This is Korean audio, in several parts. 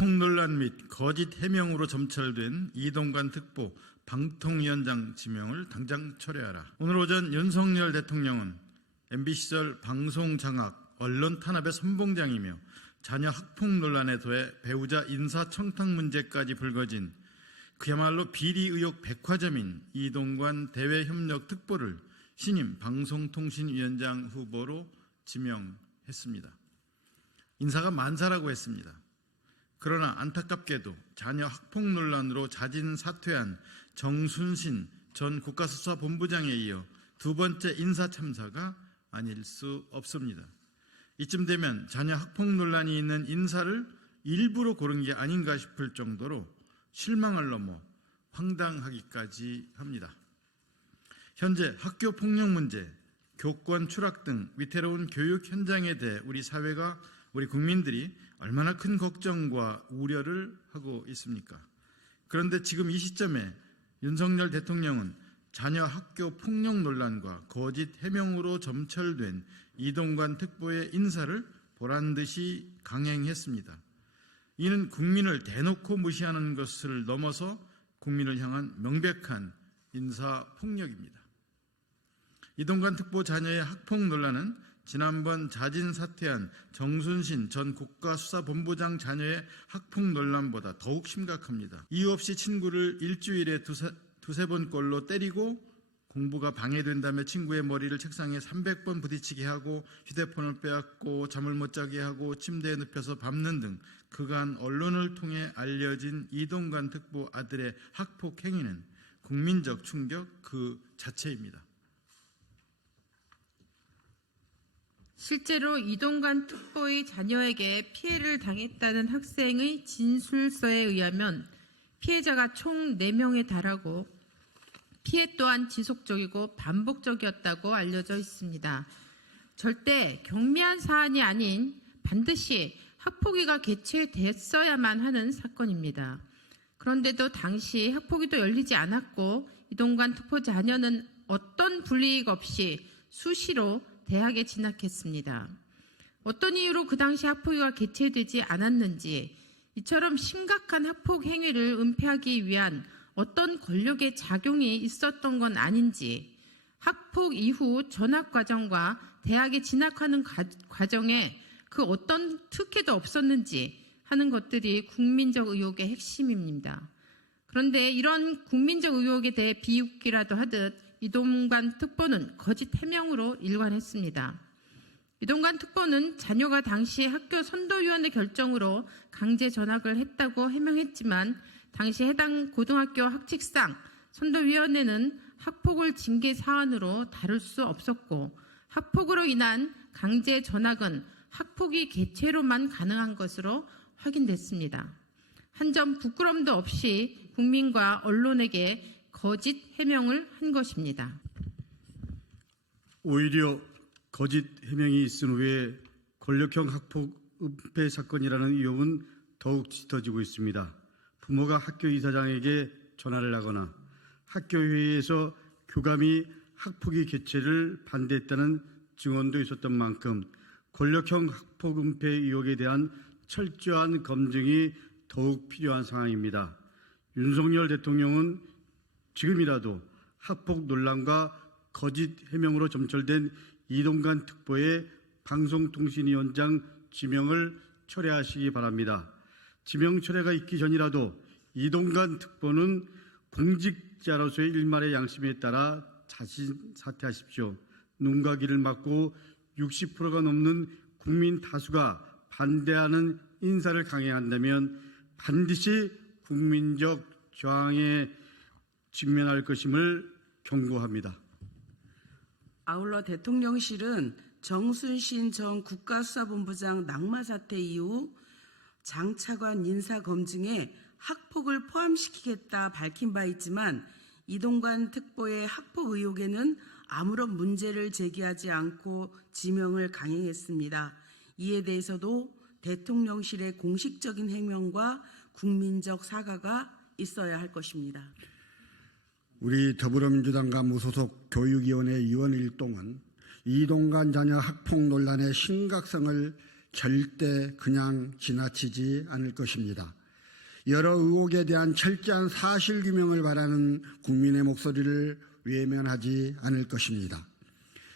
학폭 논란 및 거짓 해명으로 점철된 이동관 특보 방통위원장 지명을 당장 철회하라. 오늘 오전 윤석열 대통령은 MB 시절 방송 장악, 언론 탄압의 선봉장이며 자녀 학폭 논란에 더해 배우자 인사청탁 문제까지 불거진 그야말로 비리 의혹 백화점인 이동관 대외협력특보를 신임 방송통신위원장 후보로 지명했습니다. 인사가 만사라고 했습니다. 그러나 안타깝게도 자녀 학폭 논란으로 자진 사퇴한 정순신 전 국가수사본부장에 이어 두 번째 인사 참사가 아닐 수 없습니다. 이쯤 되면 자녀 학폭 논란이 있는 인사를 일부러 고른 게 아닌가 싶을 정도로 실망을 넘어 황당하기까지 합니다. 현재 학교 폭력 문제, 교권 추락 등 위태로운 교육 현장에 대해 우리 사회가, 우리 국민들이 얼마나 큰 걱정과 우려를 하고 있습니까? 그런데 지금 이 시점에 윤석열 대통령은 자녀 학교 폭력 논란과 거짓 해명으로 점철된 이동관 특보의 인사를 보란듯이 강행했습니다. 이는 국민을 대놓고 무시하는 것을 넘어서 국민을 향한 명백한 인사폭력입니다. 이동관 특보 자녀의 학폭 논란은 지난번 자진 사퇴한 정순신 전 국가수사본부장 자녀의 학폭 논란보다 더욱 심각합니다. 이유 없이 친구를 일주일에 두세 번꼴로 때리고 공부가 방해된다며 친구의 머리를 책상에 300번 부딪히게 하고 휴대폰을 빼앗고 잠을 못 자게 하고 침대에 눕혀서 밟는 등 그간 언론을 통해 알려진 이동관 특보 아들의 학폭 행위는 국민적 충격 그 자체입니다. 실제로 이동관 특보의 자녀에게 피해를 당했다는 학생의 진술서에 의하면 피해자가 총 4명에 달하고 피해 또한 지속적이고 반복적이었다고 알려져 있습니다. 절대 경미한 사안이 아닌 반드시 학폭위가 개최됐어야만 하는 사건입니다. 그런데도 당시 학폭위도 열리지 않았고 이동관 특보 자녀는 어떤 불이익 없이 수시로 대학에 진학했습니다. 어떤 이유로 그 당시 학폭위가 개최되지 않았는지, 이처럼 심각한 학폭 행위를 은폐하기 위한 어떤 권력의 작용이 있었던 건 아닌지, 학폭 이후 전학 과정과 대학에 진학하는 과정에 그 어떤 특혜도 없었는지 하는 것들이 국민적 의혹의 핵심입니다. 그런데 이런 국민적 의혹에 대해 비웃기라도 하듯 이동관 특보는 거짓 해명으로 일관했습니다. 이동관 특보는 자녀가 당시 학교 선도위원회 결정으로 강제 전학을 했다고 해명했지만 당시 해당 고등학교 학칙상 선도위원회는 학폭을 징계 사안으로 다룰 수 없었고 학폭으로 인한 강제 전학은 학폭위 개최로만 가능한 것으로 확인됐습니다. 한 점 부끄럼도 없이 국민과 언론에게 거짓 해명을 한 것입니다. 오히려 거짓 해명이 있은 후에 권력형 학폭 은폐 사건이라는 의혹은 더욱 짙어지고 있습니다. 부모가 학교 이사장에게 전화를 하거나 학교 회의에서 교감이 학폭위 개최를 반대했다는 증언도 있었던 만큼 권력형 학폭 은폐 의혹에 대한 철저한 검증이 더욱 필요한 상황입니다. 윤석열 대통령은 지금이라도 학폭 논란과 거짓 해명으로 점철된 이동관 특보의 방송통신위원장 지명을 철회하시기 바랍니다. 지명 철회가 있기 전이라도 이동관 특보는 공직자로서의 일말의 양심에 따라 자진 사퇴하십시오. 눈과 귀를 막고 60%가 넘는 국민 다수가 반대하는 인사를 강행한다면 반드시 국민적 저항에 직면할 것임을 경고합니다. 아울러 대통령실은 정순신 전 국가수사본부장 낙마 사태 이후 장차관 인사 검증에 학폭을 포함시키겠다 밝힌 바 있지만 이동관 특보의 학폭 의혹에는 아무런 문제를 제기하지 않고 지명을 강행했습니다. 이에 대해서도 대통령실의 공식적인 해명과 국민적 사과가 있어야 할 것입니다. 우리 더불어민주당과 무소속 교육위원회 위원 일동은 이동관 자녀 학폭 논란의 심각성을 절대 그냥 지나치지 않을 것입니다. 여러 의혹에 대한 철저한 사실규명을 바라는 국민의 목소리를 외면하지 않을 것입니다.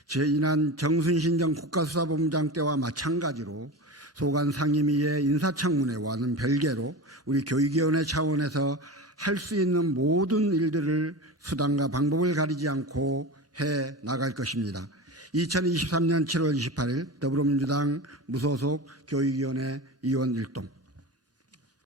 지난 정순신 전 국가수사본부장 때와 마찬가지로 소관 상임위의 인사청문회와는 별개로 우리 교육위원회 차원에서 할 수 있는 모든 일들을 수단과 방법을 가리지 않고 해 나갈 것입니다. 2023년 7월 28일 더불어민주당 무소속 교육위원회 의원 일동.